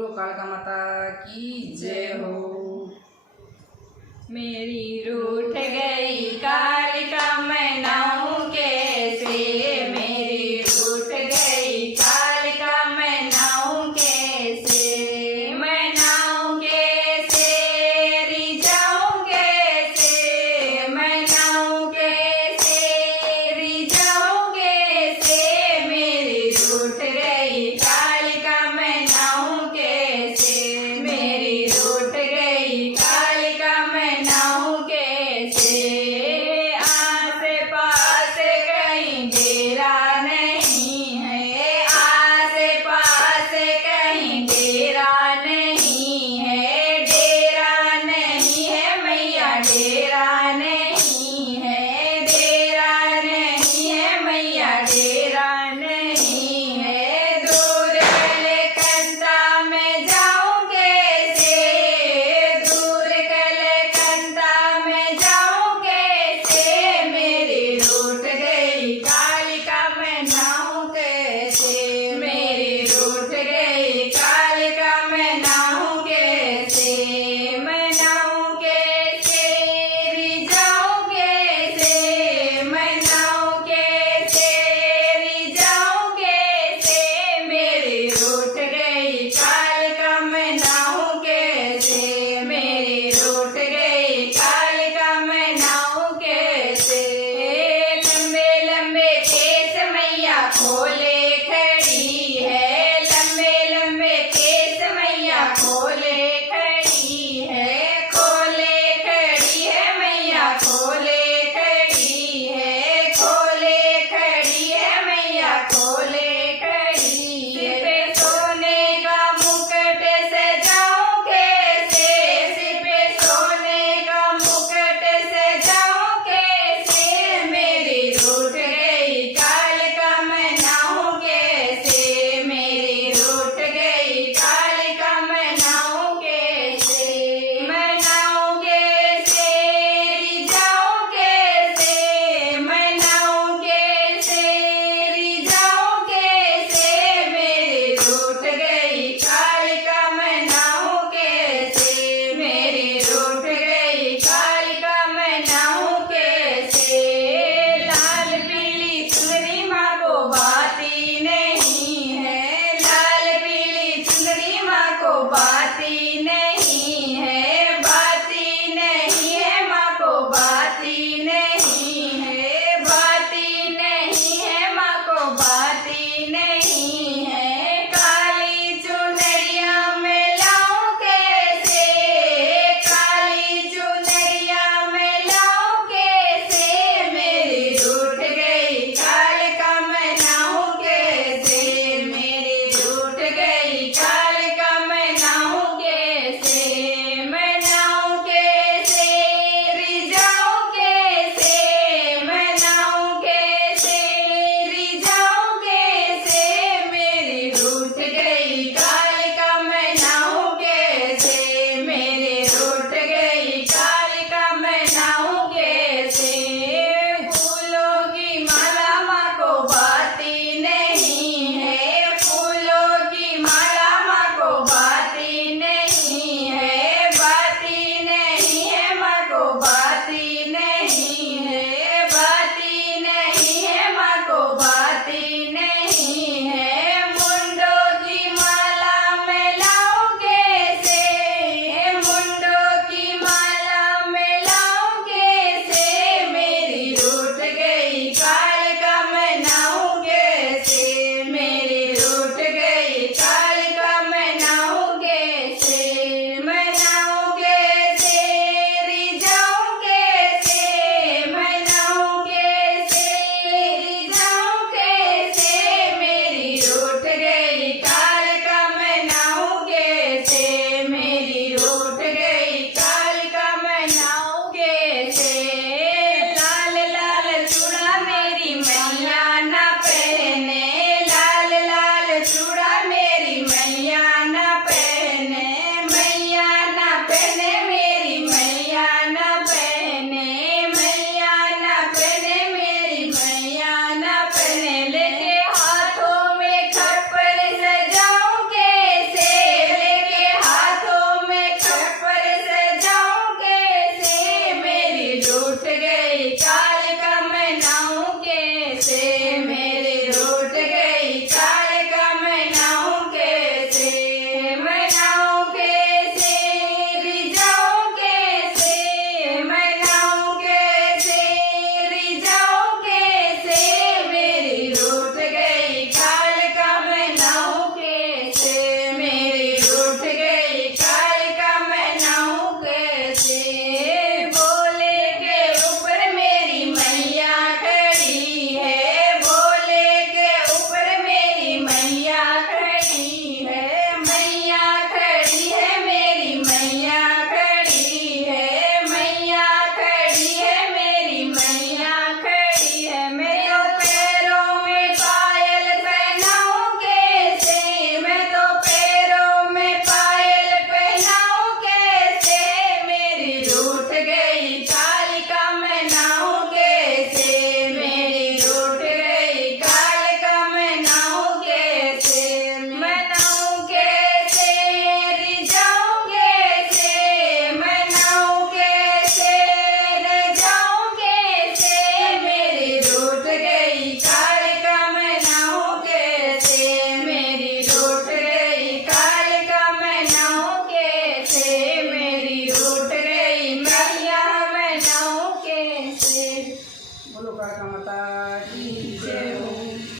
बोलो कालिका माता की जय हो। मेरी रूठ गई कालिका मैं नाऊं कैसे, मेरी रूठ गई कालिका मैं नाऊं कैसे, मैं नाऊं कैसे रिझाऊं कैसे, मैं नाऊं कैसे रिझाऊं कैसे, मेरी रूठ गई कालिका मैं नाऊं कैसे, मेरी रूठ गई कालिका मैं नाऊं कैसे। आसे पास कहीं डेरा नहीं है, आसे पास कहीं डेरा नहीं है, डेरा नहीं है मैया डेरा नहीं है, डेरा नहीं है मैया डेरा नहीं है। दूर कलकत्ता में जाऊं कैसे, दूर कलकत्ता में जाऊं कैसे, मेरी रूठ गई कालिका मैं नाऊं कैसे, मेरी रूठ गई कालिका मैं नाऊं कैसे, मैं नाऊं कैसे रिझाऊं कैसे, मैं नाऊं कैसे रिझाऊं कैसे, मेरी रूठ गई कालिका मैं नाऊं कैसे, मेरी रूठ गई कालिका मैं नाऊं कैसे। लंबे लंबे केस मैया खोले खड़ी है, लंबे लंबे केस मैया खोले खड़ी है, खोले खड़ी है मैया खोले खड़ी है, खोले खड़ी है मैया खोले खड़ी है। सिर पे सोने का मुकुट सजाऊं कैसे, सिर पे सोने का मुकुट सजाऊं कैसे, मेरी रूठ गई कालिका मैं नाऊं कैसे, मेरी रूठ गई कालिका मैं नाऊं कैसे, मैं नाऊं कैसे रिझाऊं कैसे, मैं नाऊं कैसे रिझाऊं कैसे, मेरी रूठ गई कालिका मैं नाऊं कैसे, मेरी रूठ गई कालिका मैं नाऊं कैसे। लाल पीली चुनरी माँ को बाती नहीं है, लाल पीली चुनरी माँ को बाती